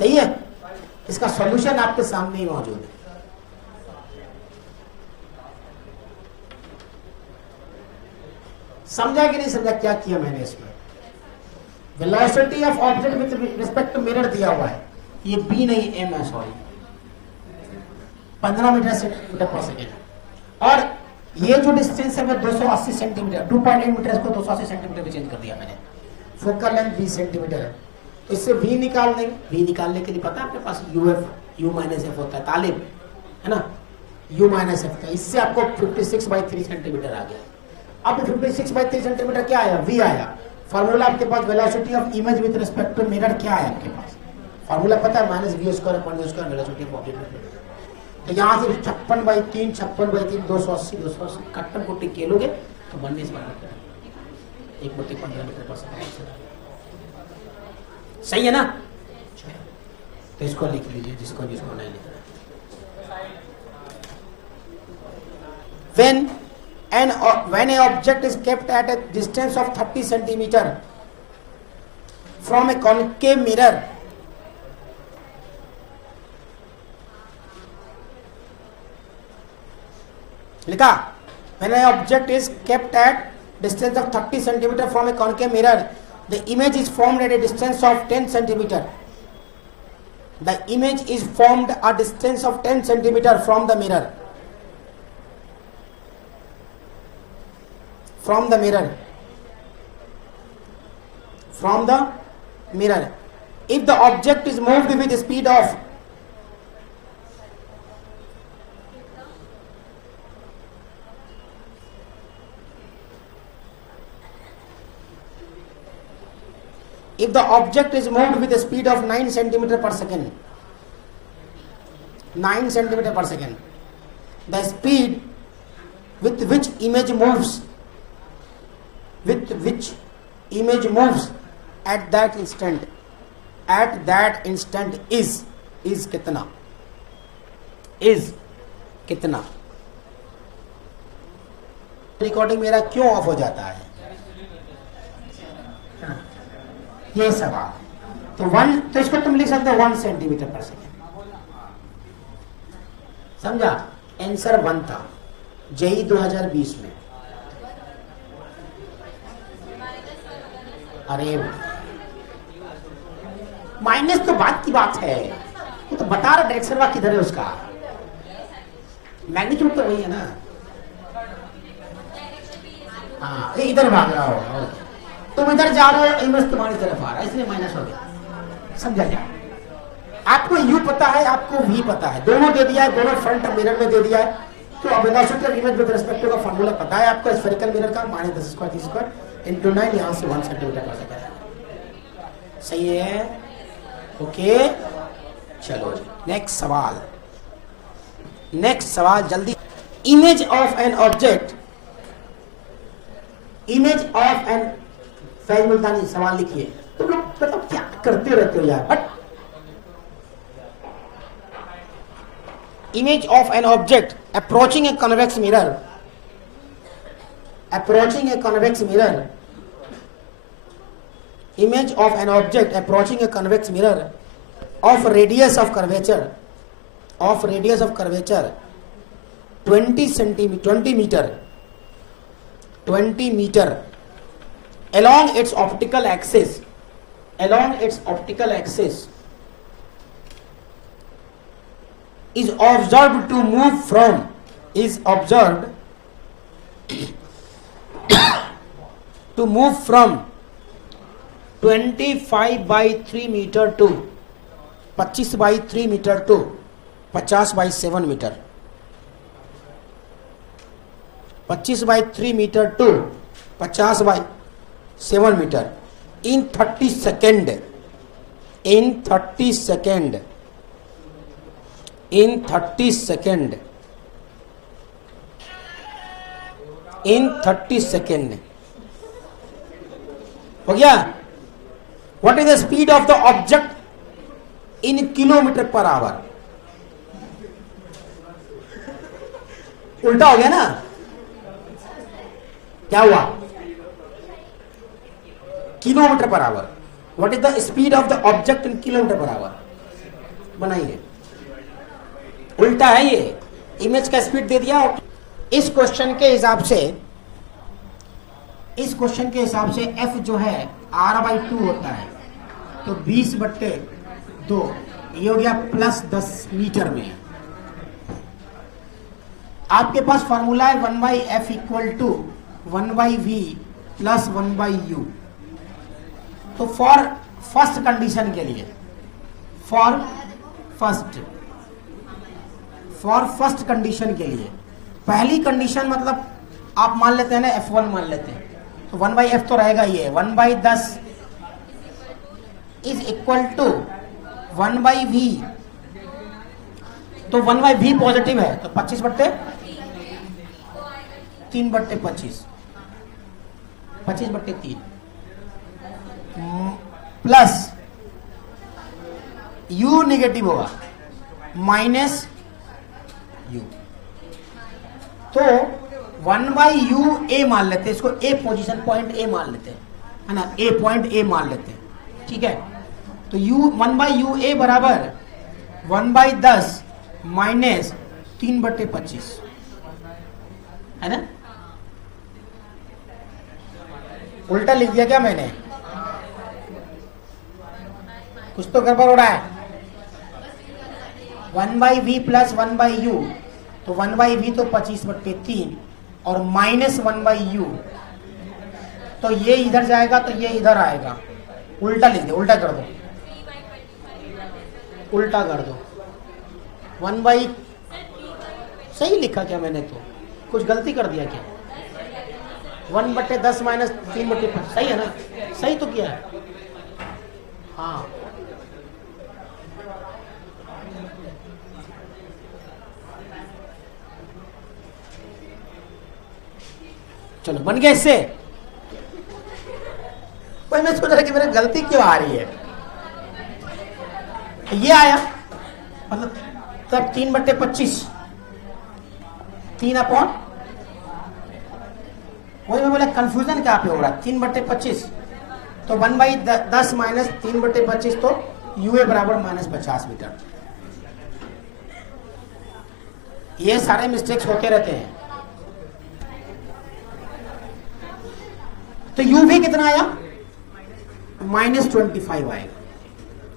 सही है, इसका सॉल्यूशन आपके सामने ही मौजूद है। समझा कि नहीं समझा क्या किया मैंने इसमें? Velocity of object with respect to mirror दिया हुआ है, ये बी नहीं एम है, सॉरी, 15 मीटर सेंटीमीटर पर सेकेंड। और ये जो डिस्टेंस है वो 280 सेंटीमीटर, 2.8 मीटर को 280 सेंटीमीटर में चेंज कर दिया मैंने। फोकल लेंथ 20 सेंटीमीटर है, तो इससे v निकाल देंगे। v निकालने के लिए पता है आपके पास u माइनस एफ होता है, तालिब है ना, u माइनस एफ का। इससे आपको 56/3 सेंटीमीटर आ गया। अब 56/3 सेंटीमीटर क्या आया? v आया। फार्मूला आपके पास velocity of image with respect to mirror क्या है आपके पास? फार्मूला पता है, -v² वेलोसिटी ऑफ ऑब्जेक्ट। तो यहाँ से 56/3 280 कट्टम को टिक लोगे तो 19 1/15 मीटर पर सेकंड। सही है ना? तो इसको लिख लीजिए जिसको नहीं लिखना। When a object is kept at a distance of 30 centimeter from a concave mirror, लिखा, when an object is kept at distance of 30 centimeter from a concave mirror, the image is formed at a distance of 10 centimeter. The image is formed at a distance of 10 centimeter from the mirror. From the mirror. If the object is moved with the speed of if the object is moved with a speed of 9 centimeter per second, 9 centimeter per second, the speed with which image moves at that instant is कितना? Recording मेरा क्यों of हो जाता है? ये सवाल। तो इसको तुम लिख सकते हो 1 सेंटीमीटर पर सेकेंड। समझा? आंसर 1 था जेई 2020 में। अरे माइनस तो बात की बात है, वो तो बता रहा डायरेक्शन वाला किधर है उसका, मैग्नीट्यूड तो वही है ना। हाँ, इधर भाग रहा हो, तुम इधर जा रहे हो, इमेज तुम्हारी तरफ आ रहा है, इसलिए माइनस हो गया। समझा क्या? आपको यू पता है, आपको वी पता है, दोनों दे दिया है, दोनों फ्रंट मिरर में दे दिया है। तो अब velocity of image with respect to का फार्मूला पता है आपको, स्फेरिकल मिरर का -10² × 9 यहाँ से 1 सेंटीमीटर पर सेकंड। सही है? ओके, चलो जी नेक्स्ट सवाल जल्दी। Image of an object, Faiz Multani सवाल लिखिए। तुम लोग मतलब क्या करते रहते हो यार, but image of an object approaching a convex mirror image of an object approaching a convex mirror of radius of curvature 20 meter along its optical axis is observed to move from 25/3 meter to 25/3 meter to 50/7 meter, 25/3 meter to 50/7 meter in 30 second. हो गया? What is the speed of the object in kilometer per hour? उल्टा हो गया ना? क्या हुआ? Kilometre per hour. What is the speed of the object in kilometer per hour? बनाइए, उल्टा है ये, इमेज का स्पीड दे दिया। इस क्वेश्चन के हिसाब से, इस क्वेश्चन के हिसाब से f जो है r/2 होता है, तो 20/2 ये हो गया +10 मीटर में। आपके पास फॉर्मूला है 1/f = 1/v + 1/u। तो फॉर फर्स्ट कंडीशन के लिए, फॉर फर्स्ट कंडीशन के लिए, पहली कंडीशन मतलब आप मान लेते हैं ना f1 मान लेते हैं, तो 1/f तो रहेगा ये 1/10 = 1/v। तो 1/v पॉजिटिव है तो 25/3/25 25/3 प्लस u नेगेटिव होगा माइनस u। तो 1/u a मान लेते हैं, इसको a पोजीशन पॉइंट a मान लेते हैं, है ना, a पॉइंट a मान लेते हैं, ठीक है। तो u 1/u a बराबर 1/10 माइनस 3/25, है ना। उल्टा लिख दिया क्या मैंने, कुछ तो गड़बड़ हो रहा है। 1/v + 1/u, तो 1/v तो 25/3 और माइनस 1/u, तो ये इधर जाएगा तो ये इधर आएगा, उल्टा लिख दे, उल्टा कर दो, उल्टा कर दो। 1/, सही लिखा क्या मैंने, तो कुछ गलती कर दिया क्या? 1/10 माइनस 3/5 सही है ना, सही तो किया है, हाँ। चलो बन गया इससे। भाई मैं सोच रहा कि मेरी गलती क्यों आ रही है, ये आया मतलब तब 3/25 3/, वही मैं बोला कंफ्यूजन क्या पे हो रहा है। 3/25 तो 1/10 माइनस 3/25 तो यूए बराबर -50 मीटर। ये सारे मिस्टेक्स होते रहते हैं। तो यू भी कितना आया, -25 आएगा,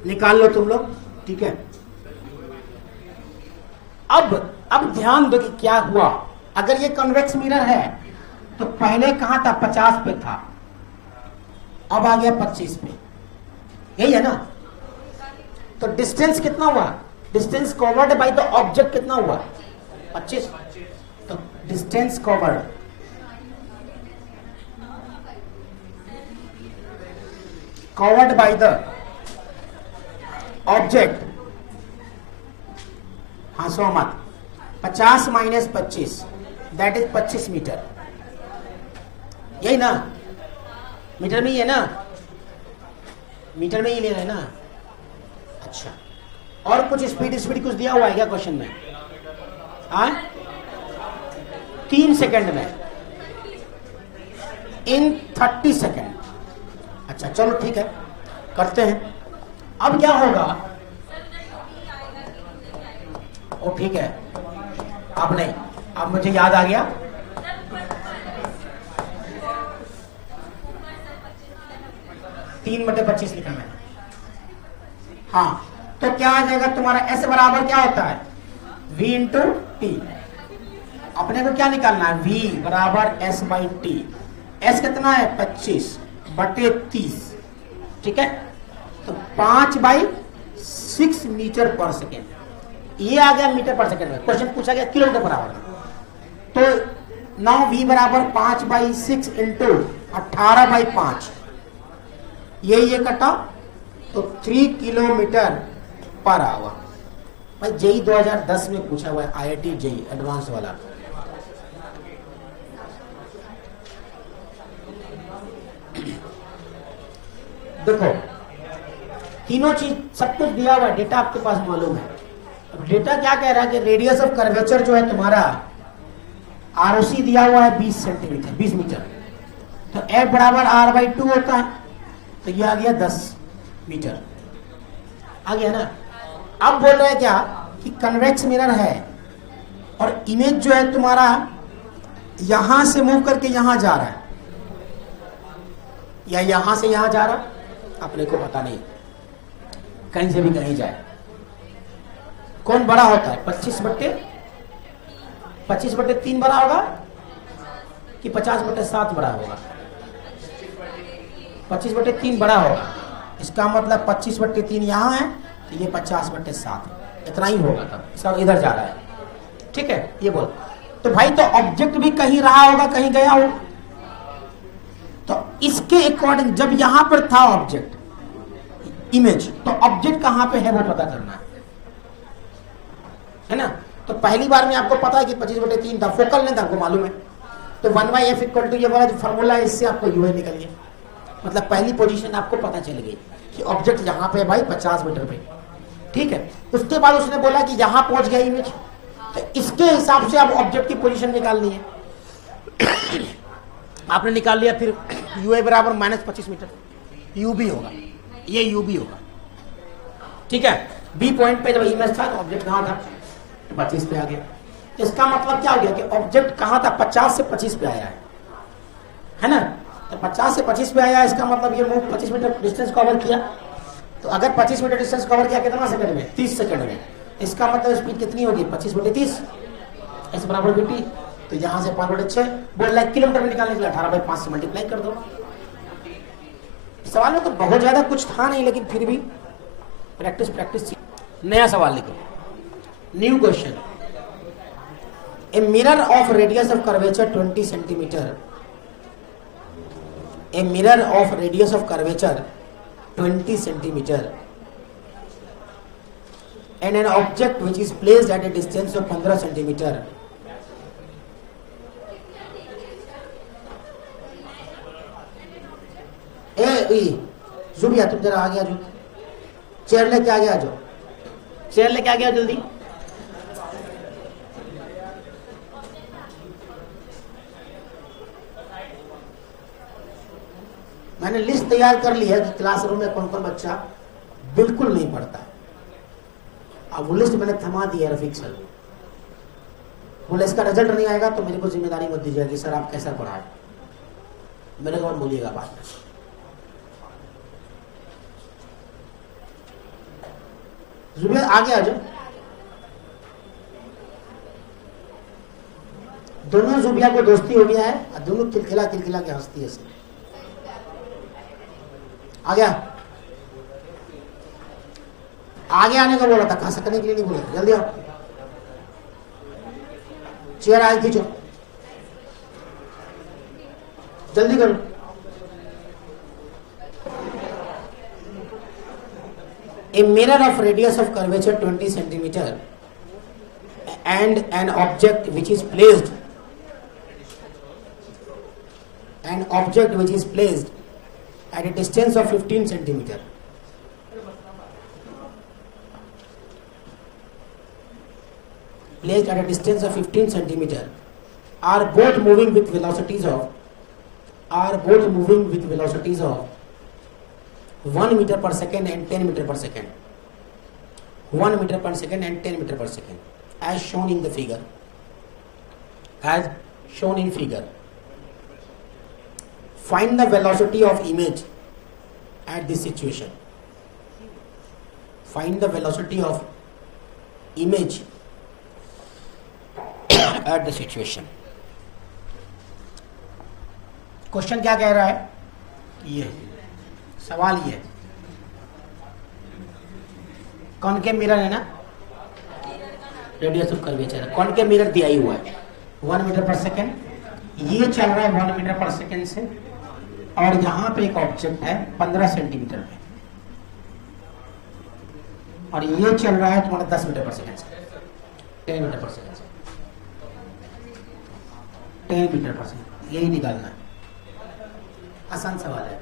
निकाल लो तुम लोग, ठीक है। अब ध्यान दो कि क्या हुआ। अगर ये कन्वेक्स मिरर है तो पहले कहां था, 50 पे था, अब आ गया 25 पे, यही है ना। तो डिस्टेंस कितना हुआ, distance covered by the object कितना हुआ, 25। तो distance covered by the object, हंसो मत, 50 माइनस 25 दैट इज 25 मीटर, यही ना, मीटर में ही है ना, मीटर में ही ले रहे हैं ना। अच्छा, और कुछ स्पीड कुछ दिया हुआ है क्या क्वेश्चन में? हाँ, 3 सेकंड में, इन 30 सेकंड। अच्छा चलो ठीक है, करते हैं। अब क्या होगा, ओ ठीक है, अब नहीं, अब मुझे याद आ गया। तीन बटे 25 लिखा मैंने, हाँ। तो क्या आ जाएगा तुम्हारा, S बराबर क्या होता है, V × T। अपने को क्या निकालना है, V बराबर S/T। S कितना है, 25/30, ठीक है। तो 5/6 मीटर पर सेकेंड, ये आ गया मीटर पर सेकेंड में। क्वेश्चन पूछा गया किलोमीटर पर आवर में, तो 9 V बराबर 5/6 × 18/5, ये कटा तो 3 किलोमीटर पर आवर। भाई जेई 2010 में पूछा हुआ है, IIT जेई एडवांस वाला। देखो तीनों चीज, सब कुछ दिया हुआ है, डेटा आपके पास मालूम है। अब डेटा क्या कह रहा है कि रेडियस ऑफ कर्वेचर जो है तुम्हारा, ROC दिया हुआ है 20 सेंटीमीटर, 20 मीटर। तो F बराबर R/2 होता है, तो ये आ गया 10 मीटर, आ गया ना। अब बोल रहे हैं क्या कि कन्वेक्स मिरर है और इमेज जो है तुम्हारा यहां से मूव करके यहां जा रहा है या यहां से यहां जा रहा, अपने को पता नहीं, कहीं से भी कहीं जाए। कौन बड़ा होता है? 25/3 बड़ा होगा कि 50/7 बड़ा होगा? 25/3 बड़ा होगा। इसका मतलब 25/3 यहां है तो ये 50/7, इतना ही होगा। तब सब इधर जा रहा है, ठीक है। ये बोल तो भाई, तो ऑब्जेक्ट भी कहीं रहा होगा, कहीं गया हो। तो इसके अकॉर्डिंग जब यहां पर था ऑब्जेक्ट इमेज, तो ऑब्जेक्ट कहां पे है वो पता करना है ना। तो पहली बार में आपको पता है कि 25/3 था, फोकल नहीं था, आपको मालूम है। तो 1/f = ये वाला जो फॉर्मूला है, इससे आपको यूए निकल गया। मतलब पहली पोजीशन आपको पता चल गई कि ऑब्जेक्ट यहां पे है भाई 50 मीटर पे, ठीक है। उसके बाद उसने बोला कि यहां पहुंच गया इमेज, तो इसके हिसाब से आप ऑब्जेक्ट की पोजीशन निकालनी है। आपने निकाल लिया, फिर यूए बराबर -25 मीटर, यू भी होगा, ये यू भी होगा, ठीक है। बी पॉइंट पे जब इमेज था तो ऑब्जेक्ट कहां था? 25 पे आ गया। इसका मतलब क्या हो गया कि ऑब्जेक्ट कहां था? 50 से 25 पे आया है ना। तो 50 से 25 पे आया, इसका मतलब ये मूव 25 मीटर डिस्टेंस कवर किया। तो अगर 25 मीटर डिस्टेंस कवर किया कितना सेकंड में? 30 सेकंड में। इसका मतलब स्पीड कितनी होगी? 25/30, s बराबर 50। तो यहां से 5/6 बोल रहा है किलोमीटर में निकालने के लिए 18/5 से मल्टीप्लाई कर दो। सवाल में तो बहुत ज्यादा कुछ था नहीं, लेकिन फिर भी प्रैक्टिस। नया सवाल लिखो, new question. A mirror of radius of curvature 20 centimetre, a mirror of radius of curvature 20 centimetre and an object which is placed at a distance of 15 centimeter Zubia तुम जरा आ गया, जो चेयर लेके आ गया, जो चेयर लेके आ गया जल्दी। मैंने लिस्ट तैयार कर ली है कि क्लासरूम में कौन कौन बच्चा बिल्कुल नहीं पढ़ता है। अब वो लिस्ट मैंने थमा दी है रफीक सर। बोले इसका रिजल्ट नहीं आएगा तो मेरे को जिम्मेदारी मत दीजिएगा कि सर आप कैसा पढ़ाए, मेरे को बोलिएगा बाद में। जुबिया आगे आ जाओ, दोनों जुबिया को दोस्ती हो गया है और दोनों खिलखिला के हंसती है। आ गया, आगे आने का बोला था, कहां सकने के लिए नहीं बोला था। जल्दी आओ, चेयर आगे खींचो, जल्दी करो। A mirror of radius of curvature 20 centimeter and an object which is placed at a distance of 15 centimeter are both moving with velocities of 1 meter per second and 10 meter per second. 1 meter per second and 10 meter per second, as shown in the figure. Find the velocity of image at this situation. Find the velocity of image at the situation. Question क्या कह रहा है? ये सवाल ये concave mirror है ना, radius of curvature है, कॉनकेव मिरर दिया ही हुआ है 1 मीटर पर सेकेंड, ये चल रहा है 1 मीटर पर सेकेंड से, और यहां पे एक ऑब्जेक्ट है 15 सेंटीमीटर पे, और ये चल रहा है तुम्हारा 10 मीटर पर सेकेंड से, 10 मीटर पर सेकेंड से, 10 मीटर पर सेकेंड, यही निकालना है। आसान सवाल है।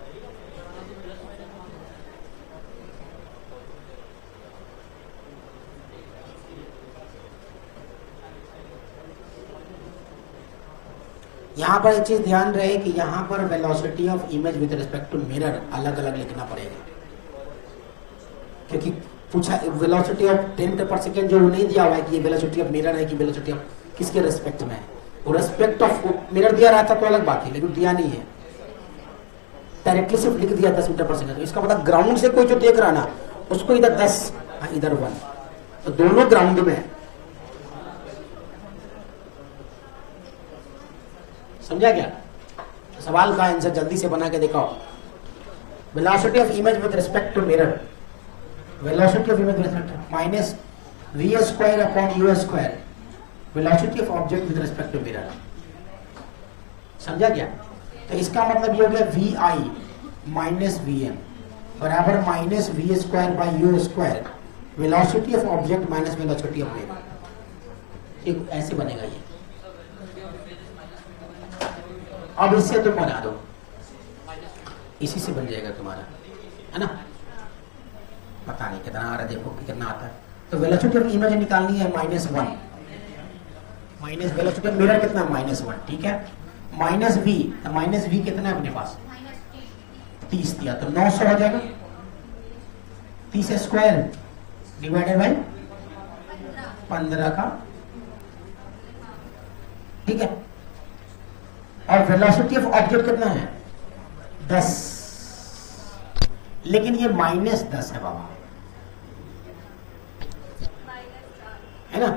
यहां पर एक चीज ध्यान रहे कि यहां पर velocity of image with respect to mirror अलग अलग लिखना पड़ेगा, क्योंकि पूछा वेलोसिटी ऑफ 10 मीटर पर सेकेंड, जो नहीं दिया हुआ है कि ये वेलोसिटी ऑफ मिरर है कि वेलोसिटी ऑफ किसके रेस्पेक्ट में है, वो रेस्पेक्ट ऑफ मिरर दिया रहता तो अलग बात है, लेकिन दिया नहीं है, डायरेक्टली सिर्फ लिख दिया 10 मीटर पर सेकेंड। तो इसका मतलब ग्राउंड से कोई जो देख रहा ना उसको इधर 10 इधर 1, तो दोनों ग्राउंड में है। समझा क्या? सवाल का आंसर जल्दी से बना के दिखाओ। Velocity of image with respect to mirror, velocity of image with respect minus v square upon u square, velocity of object with respect to mirror. समझा क्या? तो इसका मतलब ये हो गया vi माइनस vm बराबर minus v square by u square, velocity of object minus velocity of mirror. एक ऐसे बनेगा ये। अब इससे तुम बना दो, इसी से बन जाएगा तुम्हारा, है ना? पता नहीं कितना आ रहा है, देखो कितना आता है। तो वेलोसिटी ऑफ इमेज निकालनी है -1, माइनस वेलोसिटी ऑफ मिरर कितना -1, ठीक है। माइनस v, तो माइनस v कितना है अपने पास 30 दिया, तो 900 हो जाएगा। 30 स्क्वायर डिवाइडेड बाई 15 का, ठीक है। और वेलोसिटी ऑफ ऑब्जेक्ट कितना है 10, लेकिन ये -10 है बाबा, है ना?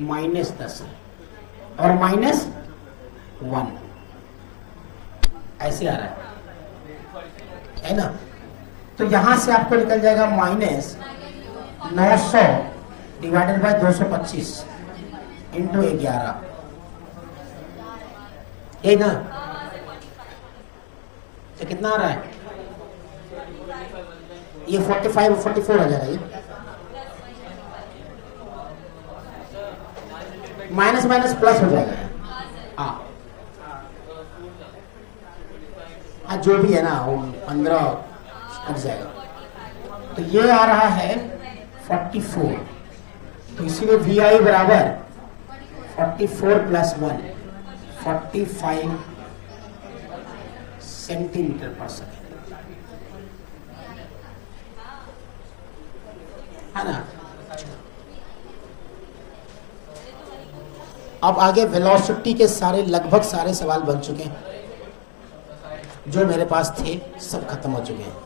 -10 है और -1 ऐसे आ रहा है ना? तो यहां से आपको निकल जाएगा -900 डिवाइडेड बाय 225 इंटू 11, ये ना? तो कितना आ रहा है ये 45 और 44 आ जाएगा। ये माइनस माइनस प्लस हो जाएगा। हाँ हाँ, जो भी है ना वो 15 कट जाएगा। तो ये आ रहा है 44, तो इसीलिए वी आई बराबर 44 + 1 45 सेंटीमीटर पर सेकेंड, है ना? अब आगे वेलोसिटी के सारे लगभग सारे सवाल बन चुके हैं, जो मेरे पास थे सब खत्म हो चुके हैं।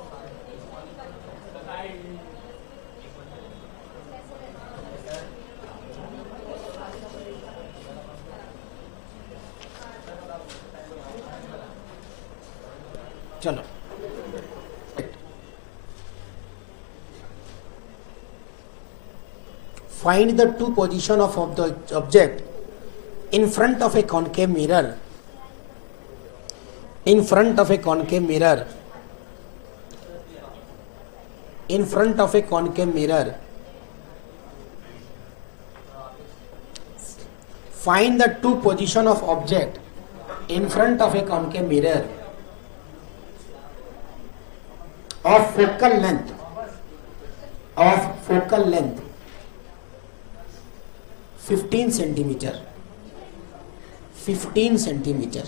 चलो find the two position of the object in front of a concave mirror, in front of a concave mirror, in front of a concave mirror. Find the two position of object in front of a concave mirror of focal length 15 centimeter, 15 centimeter,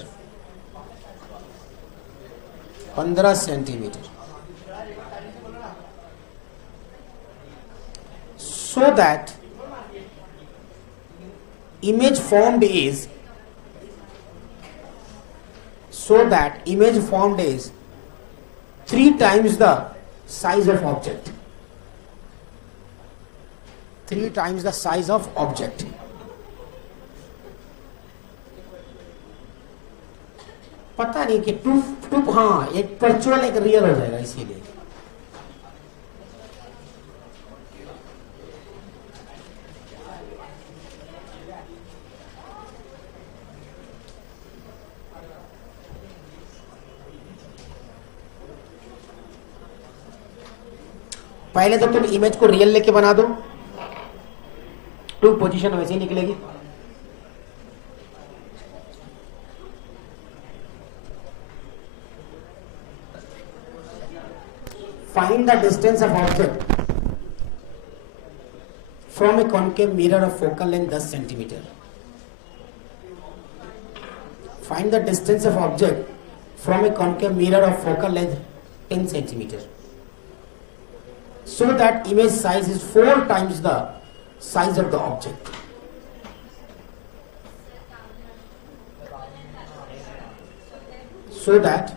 15 centimeter, so that image formed is 3 times the size of object, 3 times the size of object. पता नहीं कि to हाँ एक virtual एक real हो जाएगा, इसीलिए पहले तो तुम इमेज को रियल लेके बना दो, टू पोजीशन वैसे ही निकलेगी। Find the distance of object from a concave mirror of focal length 10 centimeter. Find the distance of object from a concave mirror of focal length 10 centimeter. so that image size is 4 times the size of the object. So that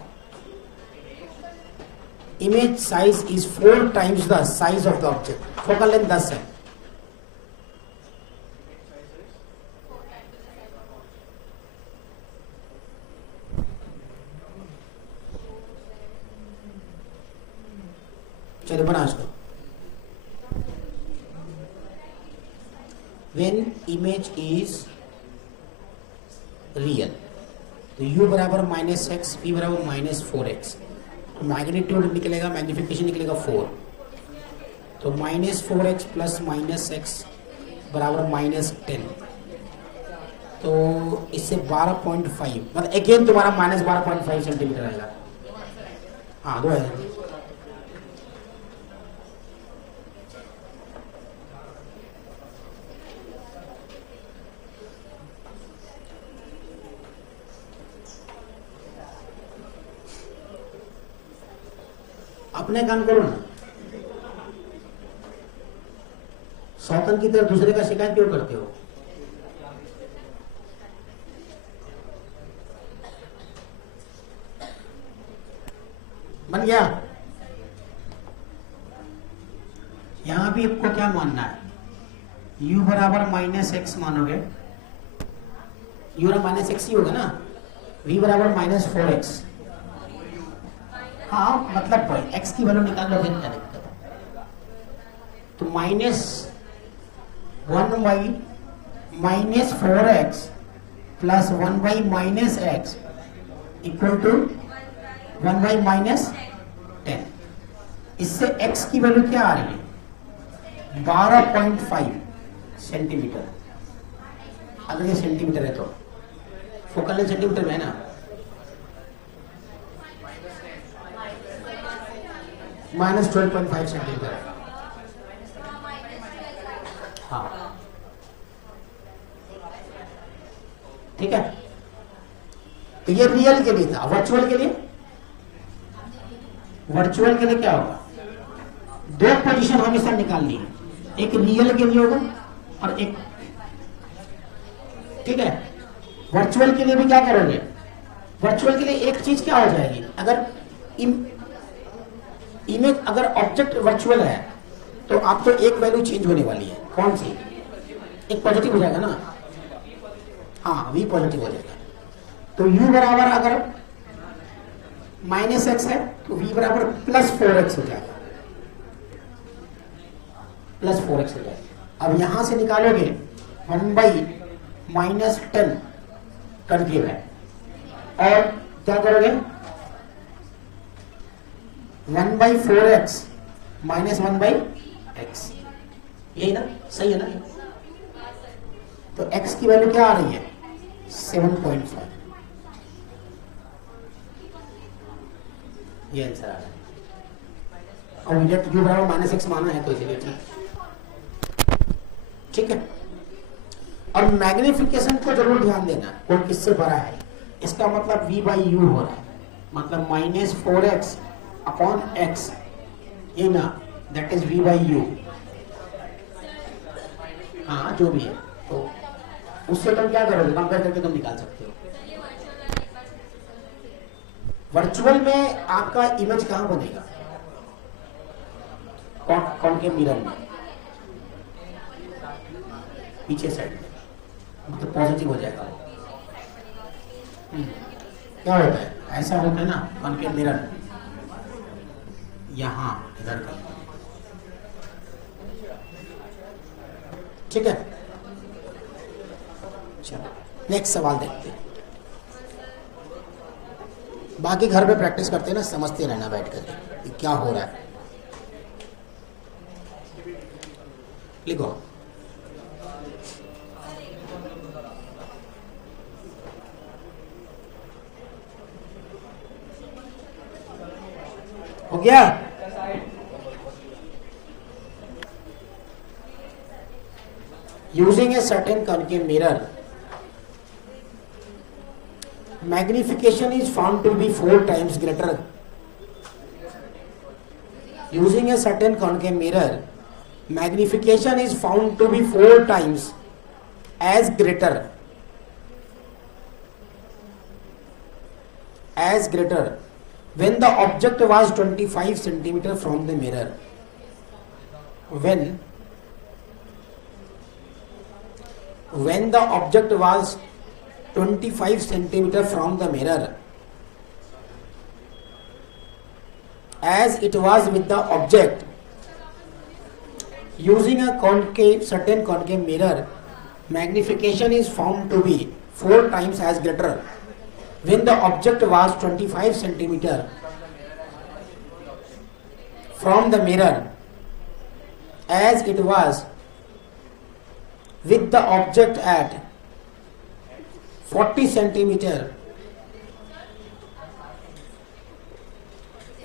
image size is 4 times the size of the object. Focal length 10 है. चलो बना इसको. When image is real, तो u बराबर -x, v बराबर -4x. Magnitude निकलेगा, magnification निकलेगा 4. तो -4x प्लस -x बराबर -10. तो इससे 12.5 मतलब अगेन तुम्हारा -12.5 सेंटीमीटर आएगा. हाँ दो है. अपने काम करो ना. सौतन की तरह दूसरे का शिकायत क्यों करते हो? बन गया. यहां भी आपको क्या मानना है? u बराबर -x मानोगे, u बराबर -x ही होगा ना. v बराबर -4x. हाँ मतलब x की वैल्यू निकाल लो, क्या दिक्कत है? तो -1/-4x plus 1/-x equal to 1/-10. इससे x की वैल्यू क्या आ रही है? 12.5 सेंटीमीटर. अगर ये सेंटीमीटर है तो फोकल लेंथ सेंटीमीटर में है ना. -12.5 सेंटीमीटर. हाँ ठीक है. तो ये रियल के लिए था. वर्चुअल के लिए, वर्चुअल के लिए क्या होगा? दो पोजीशन हमेशा निकालनी है. एक रियल के लिए होगा और एक, ठीक है. वर्चुअल के लिए भी क्या करोगे? वर्चुअल के लिए एक चीज क्या हो जाएगी? अगर इमेज, अगर ऑब्जेक्ट वर्चुअल है तो आपको एक वैल्यू चेंज होने वाली है. कौन सी? एक पॉजिटिव हो जाएगा ना. हाँ v पॉजिटिव हो जाएगा. तो u बराबर अगर -x है तो v बराबर +4x हो जाएगा. +4x हो जाएगा. अब यहां से निकालोगे 1/-10 करके है. और क्या करोगे? 1/4x minus 1/x. यही ना, सही है ना. तो x की वैल्यू क्या आ रही है? 7.5. ये आंसर आ रहा है. और मुझे u बराबर -x माना है तो इसलिए ठीक है. और मैग्निफिकेशन को जरूर ध्यान देना, कौन किससे बड़ा है. इसका मतलब v/u हो रहा है, मतलब -4x अपॉन x, ये ना, दैट इज v/u. हाँ जो भी है. तो उससे तुम क्या करोगे? कंपेयर करके तुम निकाल सकते हो. वर्चुअल में आपका इमेज कहां बनेगा? कौन के मिरर में, पीछे साइड में, मतलब पॉजिटिव हो जाएगा. क्या होता है? ऐसा होता है ना, कौन के मिरर यहां इधर का. ठीक है. चलो नेक्स्ट सवाल देखते हैं. बाकी घर पे प्रैक्टिस करते हैं ना, समझते रहना बैठ करके क्या हो रहा है. लिखो. हो गया? Using a certain concave mirror, magnification is found to be 4 times greater. using a certain concave mirror, magnification is found to be 4 times as greater when the object was 25 centimeter from the mirror. When the object was 25 centimeter from the mirror, as it was with the object, using a certain concave mirror, magnification is found to be 4 times as greater when the object was 25 centimeter from the mirror, as it was with the object at 40 centimeter,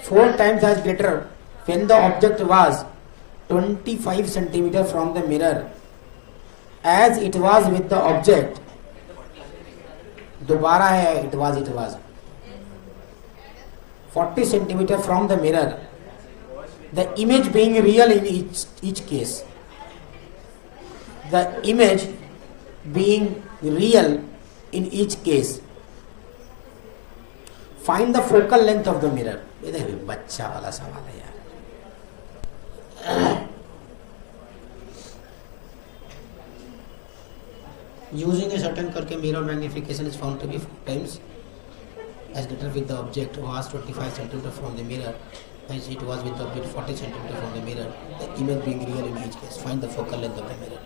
4 times as greater when the object was 25 centimeter from the mirror, as it was with the object, दोबारा है it was 40 centimeter from the mirror, the image being real in each case. The image being real in each case. Find the focal length of the mirror. ये देखिए बच्चा वाला सवाल है यार. Using a certain curve mirror, magnification is found to be 4 times as greater with the object was 25 centimeter from the mirror, as it was with the object 40 centimeter from the mirror, the image being real in each case. Find the focal length of the mirror.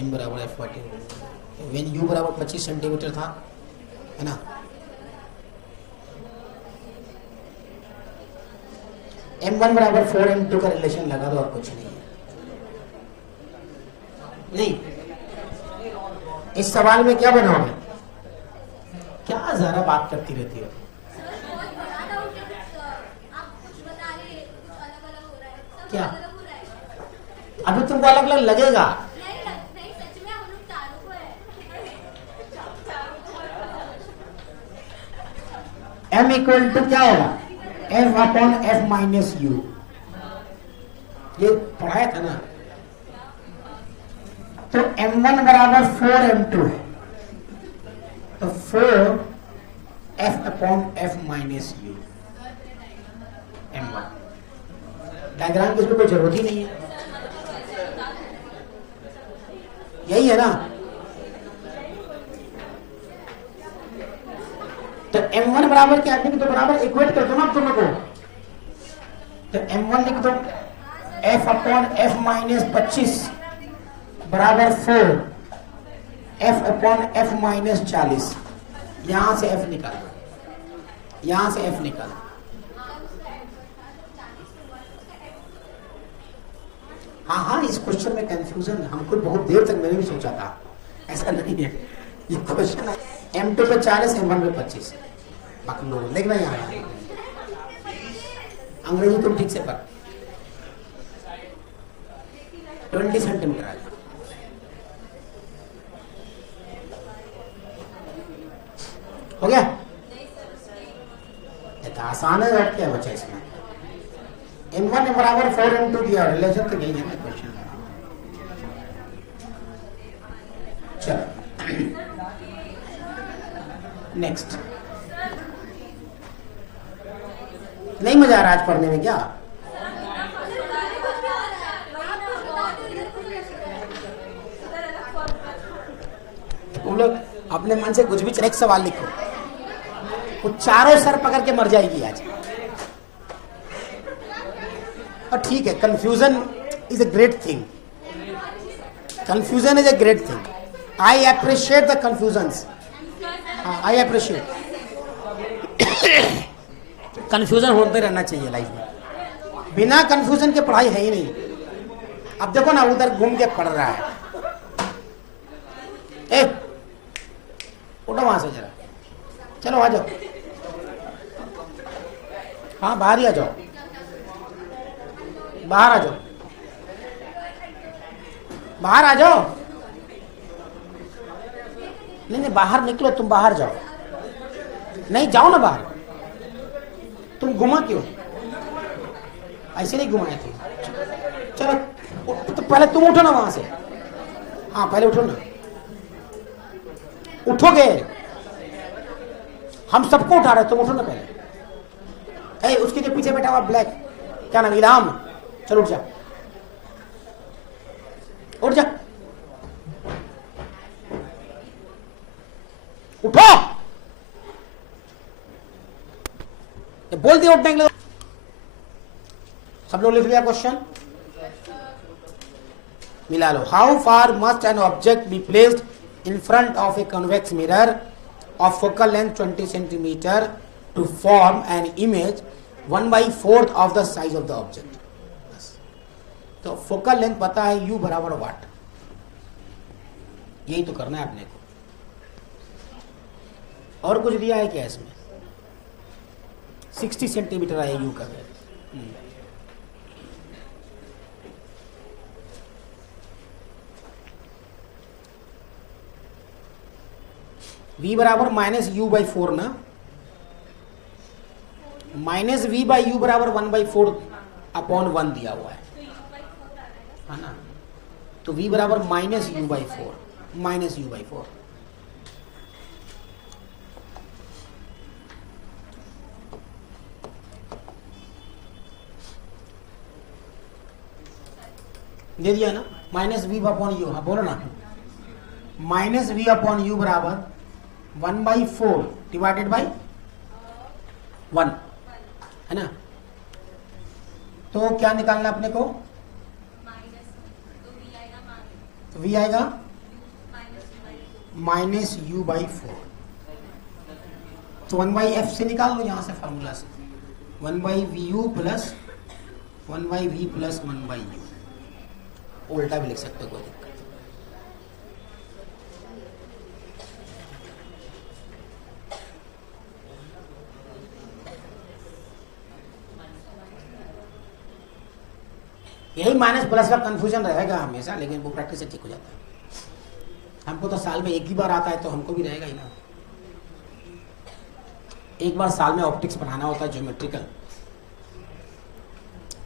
M बराबर F40. When U बराबर 25 centimetre था, है ना, M1 बराबर 4M2 का relation लगा दो और कुछ नहीं है. नहीं, इस सवाल में क्या बनाओगे? क्या जरा बात करती रहती हो? क्या अभी तुमको अलग अलग लगेगा? M इक्वल टू क्या होगा? F upon F minus U. ये पढ़ाया था ना. तो M1 बराबर 4M2 है, तो 4F upon F minus U M1. Diagram की इसमें कोई जरूरत ही नहीं है, यही है ना. तो M1 बराबर क्या लिख दो, बराबर इक्वेट कर दो ना तुम लोग को. तो M1 लिख दो F अपॉन F माइनस 25 बराबर 4 F अपॉन F माइनस 40. यहां से F निकालो, यहां से F निकालो. हाँ, इस क्वेश्चन में कंफ्यूजन हमको बहुत देर तक मैंने भी सोचा था, ऐसा नहीं है. ये क्वेश्चन है M2 पे 40, M1 पे 25. बाकी लोग देखना यहाँ अंग्रेजी तुम ठीक से पढ़. 20 सेंटीमीटर आ गया. हो गया? ये तो आसान है. और क्या बचा इसमें? M1 बराबर 4M2 दिया, रिलेशन तो यही है ना क्वेश्चन. चलो नेक्स्ट. नहीं मजा आ रहा आज पढ़ने में क्या? तुम लोग अपने मन से कुछ भी एक सवाल लिखो, वो चारों सर पकड़ के मर जाएगी आज. और ठीक है, confusion is a great thing. Confusion is a great thing. I appreciate the confusions. I appreciate. Confusion होते रहना चाहिए लाइफ में. बिना कंफ्यूजन के पढ़ाई है ही नहीं. अब देखो ना, उधर घूम के पढ़ रहा है. उठो वहां से जरा, चलो आ जाओ. हाँ, बाहर ही आ जाओ, बाहर आ जाओ, बाहर आ जाओ. नहीं, बाहर निकलो, तुम बाहर जाओ. नहीं, जाओ ना बाहर. तुम घुमा क्यों? ऐसे नहीं घुमाए थे। चलो तो पहले तुम उठो ना वहां से। हाँ पहले उठो ना, उठोगे, हम सबको उठा रहे, तुम उठो ना पहले। ए, उसके जो पीछे बैठा हुआ ब्लैक, क्या नाम, इलाम, चलो उठ जा, उठ जा, उठो, बोल दिया उठने के लिए। सब लोग लिख लिया क्वेश्चन, मिला लो। How far must an object be placed in front of a convex mirror of focal length 20 centimetre to form an image 1/4 of the size of the object. तो फोकल लेंथ पता है u बराबर वाट, यही तो करना है अपने को। और कुछ दिया है क्या इसमें? 60 सेंटीमीटर है u का। v बराबर -u/4 ना, -v/u बराबर 1/4 अपॉन 1 दिया हुआ है ना। तो v बराबर -u/4, -u/4। दे दिया ना, -v/u। हाँ बोलो ना, -v/u बराबर 1/4 डिवाइडेड बाई 1 है ना। तो क्या निकालना अपने को? तो v आएगा -u/4। तो 1/f से निकाल लो यहां से, फॉर्मूला से, 1/vu plus 1/v plus 1/u। उल्टा भी लिख सकते हो, कोई दिक्कत। यही माइनस प्लस का कंफ्यूजन रहेगा हमेशा, लेकिन वो प्रैक्टिस से ठीक हो जाता है। हमको तो साल में एक ही बार आता है, तो हमको भी रहेगा ही ना। एक बार साल में ऑप्टिक्स पढ़ाना होता है, ज्योमेट्रिकल।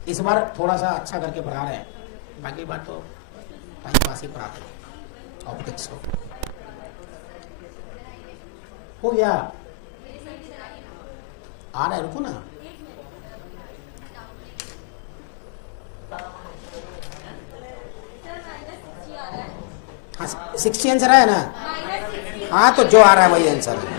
इस बार थोड़ा सा अच्छा करके पढ़ा रहे हैं, बाकी बार तो टाइम पास ही पढ़ाते हैं ऑप्टिक्स को। हो गया, आ रहा है, रुको ना। हाँ 60 आंसर है ना। हाँ तो जो आ रहा है वही आंसर है।